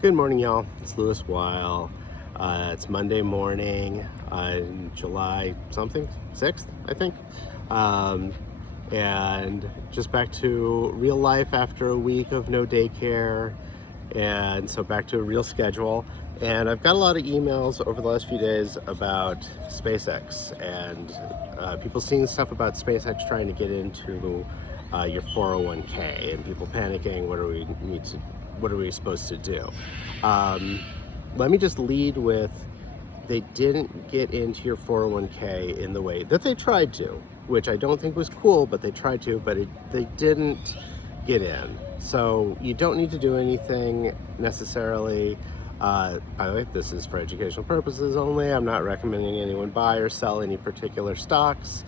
Good morning, y'all. It's Lewis Weil. It's Monday morning, July something, 6th, I think. And just back to real life after a week of no daycare. And so back to a real schedule. And I've got a lot of emails over the last few days about SpaceX and people seeing stuff about SpaceX trying to get into your 401k and people panicking. What are we supposed to do? Let me just lead with, they didn't get into your 401k in the way that they tried to, which I don't think was cool, but they tried to, but they didn't get in. So you don't need to do anything necessarily. By the way, this is for educational purposes only. I'm not recommending anyone buy or sell any particular stocks.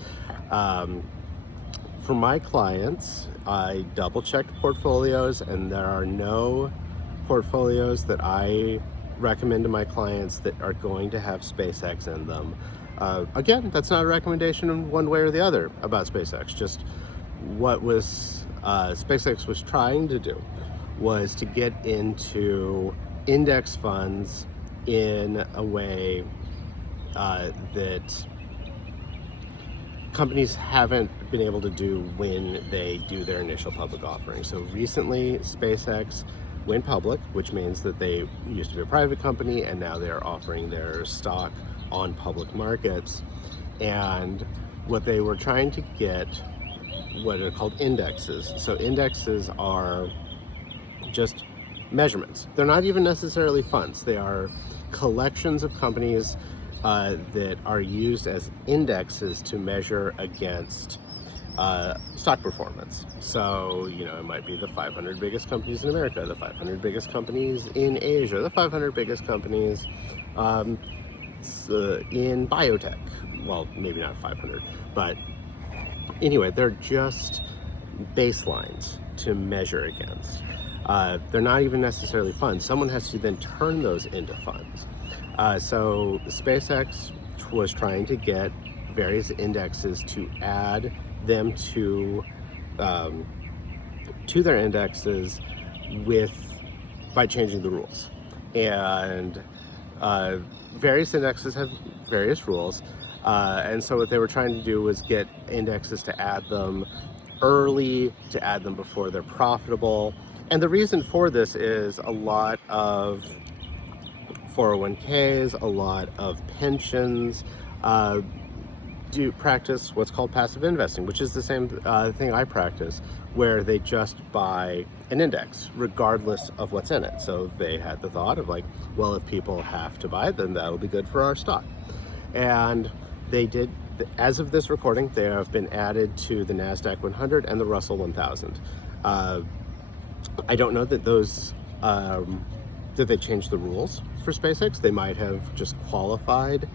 For my clients, I double-checked portfolios, and there are no portfolios that I recommend to my clients that are going to have SpaceX in them. Again, that's not a recommendation one way or the other about SpaceX. Just what was SpaceX was trying to do was to get into index funds in a way that companies haven't been able to do when they do their initial public offering. So recently, SpaceX went public, which means that they used to be a private company and now they're offering their stock on public markets. And what they were trying to get, what are called indexes. So indexes are just measurements. They're not even necessarily funds. They are collections of companies that are used as indexes to measure against stock performance. So, it might be the 500 biggest companies in America, the 500 biggest companies in Asia, the 500 biggest companies in biotech. Well, maybe not 500, but anyway, they're just baselines to measure against. They're not even necessarily funds. Someone has to then turn those into funds. So SpaceX was trying to get various indexes to add them to their indexes by changing the rules. And various indexes have various rules. And so what they were trying to do was get indexes to add them early, to add them before they're profitable. And the reason for this is a lot of 401ks, a lot of pensions do practice what's called passive investing, which is the same thing I practice, where they just buy an index regardless of what's in it. So they had the thought of well, if people have to buy it, then that'll be good for our stock. And they did. As of this recording, they have been added to the NASDAQ 100 and the Russell 1000. I don't know that those that they changed the rules for SpaceX. They might have just qualified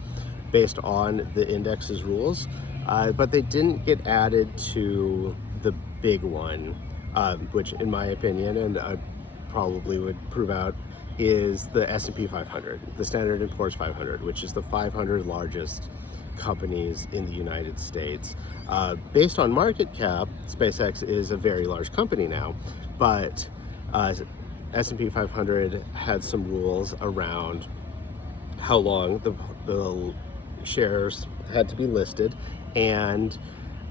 based on the index's rules, but they didn't get added to the big one, which in my opinion, and I probably would prove out, is the S&P 500, the Standard & Poor's 500, which is the 500 largest companies in the United States. Based on market cap, SpaceX is a very large company now, but S&P 500 had some rules around how long the shares had to be listed, and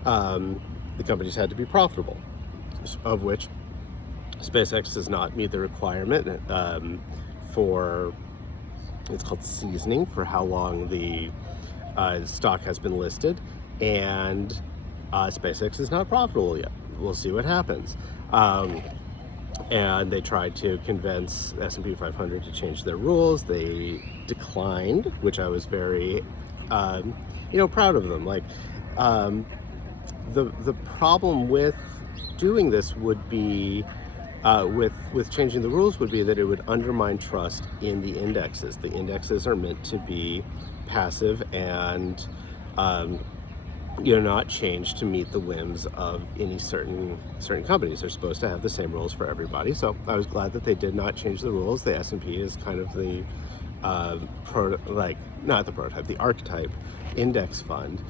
the companies had to be profitable, of which SpaceX does not meet the requirement for, it's called seasoning, for how long the stock has been listed, and SpaceX is not profitable yet. We'll see what happens. And they tried to convince S&P 500 to change their rules. They declined, which I was very, proud of them. The problem with doing this would be, with changing the rules, would be that it would undermine trust in the indexes. The indexes are meant to be passive and not changed to meet the whims of any certain companies. They're supposed to have the same rules for everybody. So I was glad that they did not change the rules. The S&P is kind of the not the prototype, the archetype index fund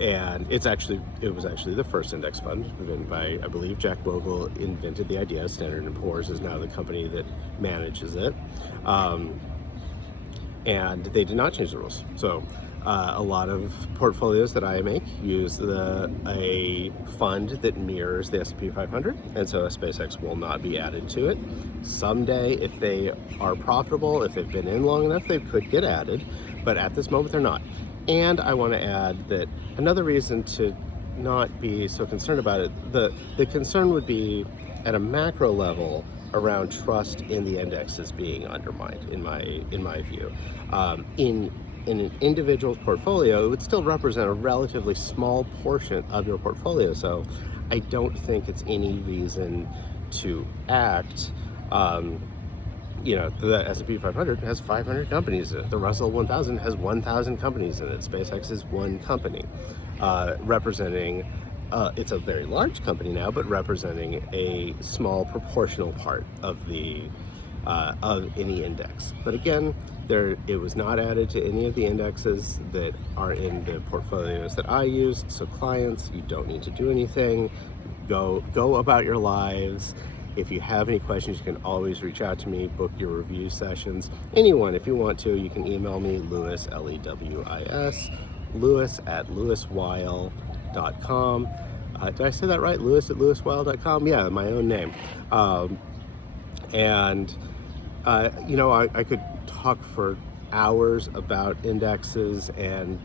and it was actually the first index fund invented by, I believe, Jack Bogle invented the idea. Standard & Poor's is now the company that manages it. And they did not change the rules. So a lot of portfolios that I make use a fund that mirrors the S&P 500, and so a SpaceX will not be added to it. Someday, if they are profitable, if they've been in long enough, they could get added, but at this moment they're not. And I want to add that another reason to not be so concerned about it, the concern would be at a macro level around trust in the indexes being undermined, in my view. In an individual's portfolio, it would still represent a relatively small portion of your portfolio. So I don't think it's any reason to act. The S&P 500 has 500 companies in it. The Russell 1000 has 1,000 companies in it. SpaceX is one company, representing, it's a very large company now, but representing a small proportional part of of any index. But again, it was not added to any of the indexes that are in the portfolios that I use. So clients, you don't need to do anything. Go about your lives. If you have any questions, you can always reach out to me, book your review sessions. Anyone, if you want to, you can email me, Lewis, Lewis, Lewis@lewisweil.com. Did I say that right? Lewis@lewisweil.com? Yeah, my own name. I could talk for hours about indexes and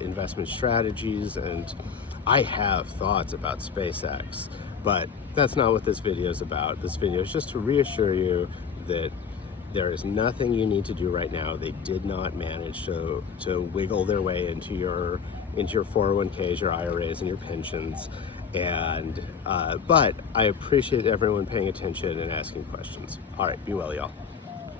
investment strategies, and I have thoughts about SpaceX, but that's not what this video is about. This video is just to reassure you that there is nothing you need to do right now. They did not manage to wiggle their way into your 401ks, your IRAs, and your pensions. And but I appreciate everyone paying attention and asking questions. All right, be well, y'all.